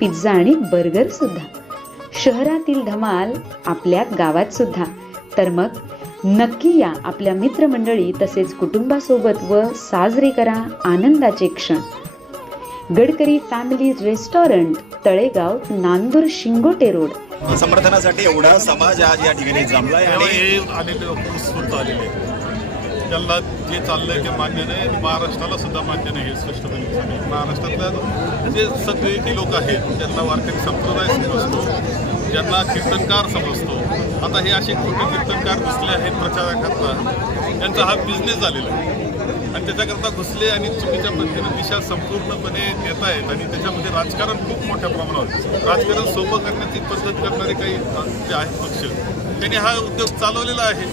Pizza आणि burger सुद्धा. शहरातील धमाल आपल्या गावात सुद्धा. तर मग नक्की या आपल्या मित्रमंडळी तसेच कुटुंबासोबत व साजरे करा आनंदाचे क्षण. Gadkari family restaurant Talegaon Nandur Shingote road. समर्थनासाठी एवढा समाज आज या ठिकाणी जमलाय त्यामुळे आणि. त्यांना जे चाललंय ते मान्य नाही आणि महाराष्ट्राला सुद्धा मान्य नाही हे स्पष्टपणे महाराष्ट्रातल्या जे सगळे ते लोक आहेत ज्यांना वारकरी संप्रदाय समजतो ज्यांना कीर्तनकार समजतो आता हे असे खोटे कीर्तनकार घुसले आहेत प्रचाराकरता त्यांचा हा बिझनेस झालेला आहे. आणि त्याच्याकरता घुसले आणि चुकीच्या पद्धतीनं दिशा संपूर्णपणे देत आहेत आणि त्याच्यामध्ये राजकारण खूप मोठ्या प्रमाणावर राजकारण सोपं करण्याची पद्धत करणारे काही जे आहेत पक्ष त्यांनी हा उद्योग चालवलेला आहे.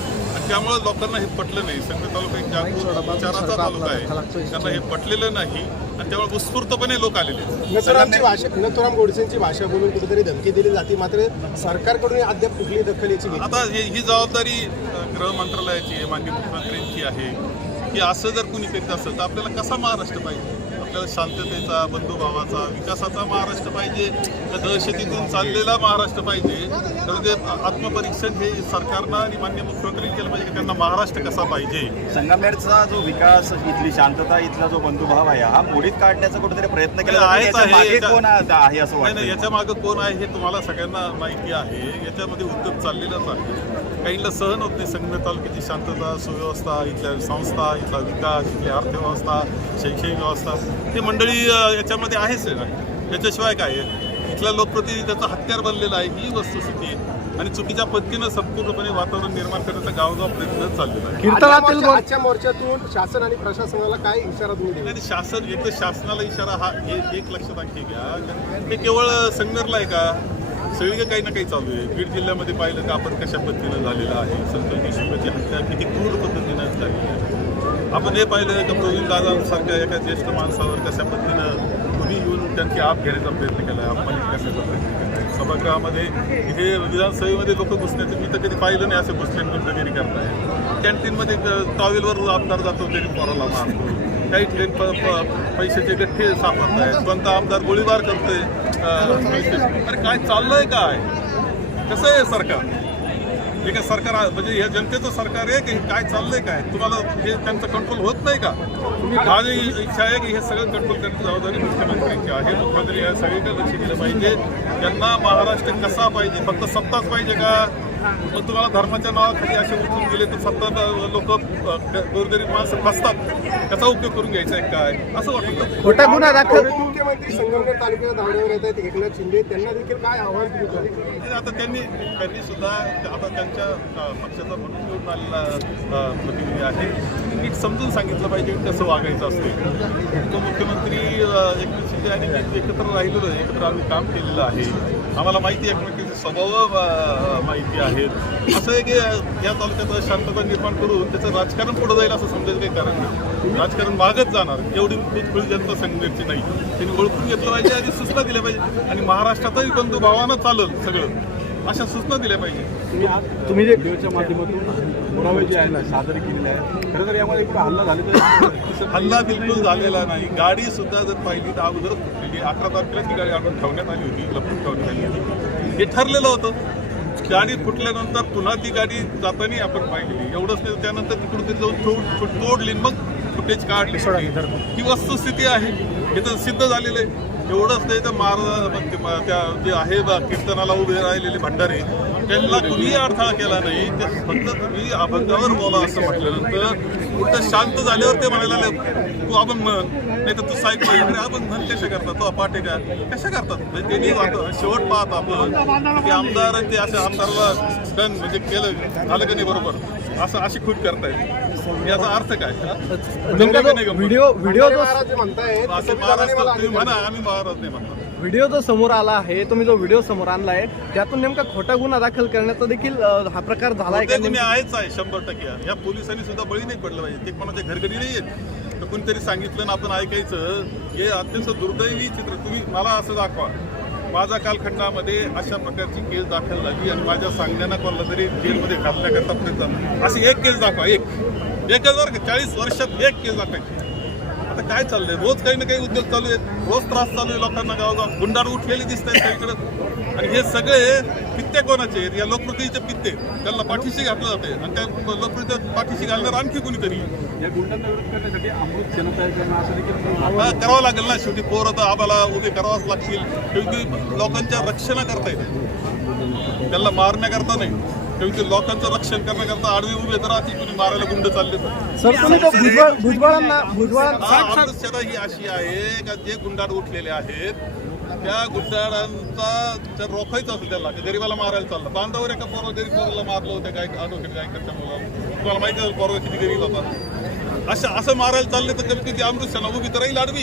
त्यामुळे लोकांना हे पटलं नाही. संघ तालुका एक जागरूक विचाराचा तालुका आहे. त्यांना हे पटलेलं नाही आणि त्यामुळे उत्स्फूर्तपणे लोक आलेले नथुरामची भाषा नथुराम गोडसेंची भाषा बोलून कुठेतरी धमकी दिली जाते मात्र सरकारकडून अद्याप कुठली दखल याची घेतली आता ही ही जबाबदारी गृह मंत्रालयाची आहे माननीय मुख्यमंत्र्यांची आहे. की असं जर कुणी करीत असेल तर आपल्याला कसा महाराष्ट्र पाहिजे? आपल्याला शांततेचा बंधुभावाचा विकासाचा महाराष्ट्र पाहिजे का दहशतीतून चाललेला महाराष्ट्र पाहिजे. तर ते आत्मपरीक्षण हे सरकारनं आणि मान्य मुख्यमंत्र्यांनी केलं पाहिजे त्यांना महाराष्ट्र कसा पाहिजे. संगमेरचा जो विकास इथली शांतता इथला जो बंधुभाव आहे हा मोडीत काढण्याचा कुठेतरी प्रयत्न केला आहे. कोण आहे असं नाही याच्या मागं कोण आहे हे तुम्हाला सगळ्यांना माहिती आहे. याच्यामध्ये उद्योग चाललेलाच आहे. काहींना सहन होत नाही. संगमेर तालुक्याची शांतता सुव्यवस्था इथल्या संस्था इथला विकास इथली अर्थव्यवस्था शैक्षणिक व्यवस्था ही मंडळी याच्यामध्ये आहेच आहे ना त्याच्याशिवाय काय आहे? इथला लोकप्रतिनिधी त्याचा हत्यार बनलेला आहे. ही वस्तुस्थिती आहे. आणि चुकीच्या पद्धतीनं संपूर्णपणे वातावरण निर्माण करण्याचा गावगाव प्रयत्न चाललेला आहे. मोर्चातून शासन आणि प्रशासनाला काय इशारा तुम्ही दिला आणि शासन एक शासनाला इशारा हा एक लक्षात आणखी घ्या. हे केवळ संगमेरला आहे का? सगळीकडे काही ना काही चालू आहे. बीड जिल्ह्यामध्ये पाहिलं का आपण कशा पद्धतीनं झालेलं आहे? संत देशमुखाची हत्या किती क्रूर पद्धतीनं झालेली आहे? आपण हे पाहिलं का प्रवीण दादांसारख्या एका ज्येष्ठ माणसावर कशा पद्धतीनं कुणी येऊन त्यांची आप घेण्याचा प्रयत्न केला आहे आपण करण्याचा प्रयत्न केला आहे सभागृहामध्ये इथे विधानसभेमध्ये लोक घुसण्याचं मी तर कधी पाहिलं नाही असे घुसले गुंडगिरी करताय कॅन्टीनमध्ये टॉवेलवर आमदार जातो तरी पोराला मारतो. काही ठिकाणी प- प- पैशाचे गठ्ठे सापडत आहेत कोणता आमदार गोळीबार करतोय अं, अरे काय चाललंय काय? कसं आहे सरकार? हे काय सरकार म्हणजे हे जनतेचं सरकार आहे की हे काय चाललंय काय? तुम्हाला हे त्यांचं कंट्रोल होत नाही का? माझी इच्छा आहे की हे सगळं कंट्रोल करण्याची जबाबदारी मुख्यमंत्र्यांची आहे. मुख्यमंत्री या सगळीकडे लक्ष दिलं पाहिजे. त्यांना महाराष्ट्र कसा पाहिजे? फक्त सत्ताच पाहिजे का? मग तुम्हाला धर्माच्या नावाखाली असे उचलून गेले तर सत्ता लोक गोरगरीब माणसं फसतात. त्याचा उपयोग करून घ्यायचा आहे काय? असं वाटतं खोटा गुन्हा दाखल मुख्यमंत्री संगमनेर तालुक्याच्या दौऱ्यावर येत आहेत एकनाथ शिंदे. त्यांना देखील काय आव्हान? आणि आता त्यांनी त्यांनी सुद्धा आता त्यांच्या पक्षाचा म्हणून निवडून आलेला प्रतिनिधी आहे. नीट समजून सांगितलं पाहिजे कसं वागायचं असते. उपमुख्यमंत्री मुख्यमंत्री एकनाथ शिंदे आणि मी एकत्र राहिलेलो आहे. एकत्र आम्ही काम केलेलं आहे. आम्हाला माहिती आहे एकमेकांचे स्वभाव माहिती आहेत. असं आहे की या तालुक्यात शांतता निर्माण करून त्याचं राजकारण पुढे जाईल असं समजायचं काही कारण नाही. राजकारण मागच जाणार. एवढी खुळी जनता संघटनेची नाही. त्यांनी ओळखून घेतलं पाहिजे आणि सूचना दिल्या पाहिजे. आणि महाराष्ट्रातही बंधू भावानं चालेल सगळं. अशा सूचना दिल्या पाहिजे. तुम्ही जे व्हिडिओच्या माध्यमातून पुरावे जे आहे ना सादर केलेले आहे खरं तर यामध्ये कुठे हल्ला झाले तर हल्ला बिलकुल झालेला नाही. गाडी सुद्धा जर पाहिली तर अगोदर फुटलेली अकरा तारखेला ती गाडी आणून ठेवण्यात आली होती लपून ठेवण्यात आली होती. हे ठरलेलं होतं. गाडी फुटल्यानंतर पुन्हा ती गाडी जाताना आपण पाहिली एवढंच नाही त्यानंतर ती कुठेतरी जाऊन तोड तोड- तोडली मग फुटेज काढली. ही वस्तुस्थिती आहे. हे तर सिद्ध झालेलं आहे. एवढंच नाही तर महाराज त्या जे आहे बा कीर्तनाला उभे राहिलेले भंडारे त्यांना कुणीही अडथळा केला नाही ते फक्त तुम्ही अभंगावर बोला असं म्हटल्यानंतर उलट शांत झाल्यावर ते म्हणायला तू अभंग म्हण नाही तर तू साहित्य अरे अभंग म्हण कशा करतात? तो अपाटे का कशा करतात? म्हणजे त्यांनी वाट- शेवट पाहत आपण ते आमदार ते अशा आमदाराला डन म्हणजे केलं झालं का नाही बरोबर? असं अशी खूट करतायत. याचा अर्थ काय? का? व्हिडिओ व्हिडिओ असं महाराज तुम्ही म्हणा आम्ही महाराज नाही म्हणणार. व्हिडिओ जो समोर आला आहे तुम्ही जो व्हिडिओ समोर आणला आहे त्यातून नेमका खोटा गुन्हा दाखल करण्याचा देखील अ, हा प्रकार झाला आहे ते का? आहेच आहे शंभर टक्के. या पोलिसांनी सुद्धा बळी नाही पडलं पाहिजे. ते कोणाच्या घरगडी नाही आहेत तर कुणीतरी सांगितलं ना आपण ऐकायचं. हे अत्यंत दुर्दैवी चित्र. तुम्ही मला असं दाखवा. माझ्या कालखंडामध्ये अशा प्रकारची केस दाखल झाली आणि माझ्या सांगण्यानं कोणाला तरी जेलमध्ये घालण्याकरता प्रयत्न झाला. अशी एक केस दाखवा एक. एकच बरं का? चाळीस वर्षात एक केस दाखवायची. आता काय चाललंय? रोज काही ना काही उद्योग चालू आहेत. रोज त्रास चालू आहे लोकांना गावगाव. गुंडाळ उठलेले दिसत आहेत सगळीकडे. आणि हे सगळे पित्ते कोणाचे आहेत? या लोकप्रतिचे पित्ते. त्यांना पाठीशी घातलं जाते आणि त्या लोकप्रतिच्या पाठीशी घालणार आणखी कोणीतरी हा, करावं लागेल ना. शेवटी पोरं तर आम्हाला उभे करावंच लागतील. शेवटी लोकांच्या रक्षणा करता येते त्यांना मारण्याकरता नाही. शेवटी लोकांचं रक्षण करण्याकरता आडवी उभे तर कोणी मारायला गुंड चालले तर. सर तुम्ही तो भुजबळ भुजबळांना भुजबळ हा, ही अशी आहे का जे गुंडाळ उठलेले आहेत त्या गुंडाळांचा जर रोखायचं असेल त्याला गरीबाला मारायला चाललं. बांधावर एका पोरं गरीब पोराला मारलं होतं काय अडवकेट काय करता मुलाला तुम्हाला माहिती आहे पोरगा किती गरीब होता असं असं मारायला चालले तर कधी किती अमृतसेना उभी तर राहील आडवी.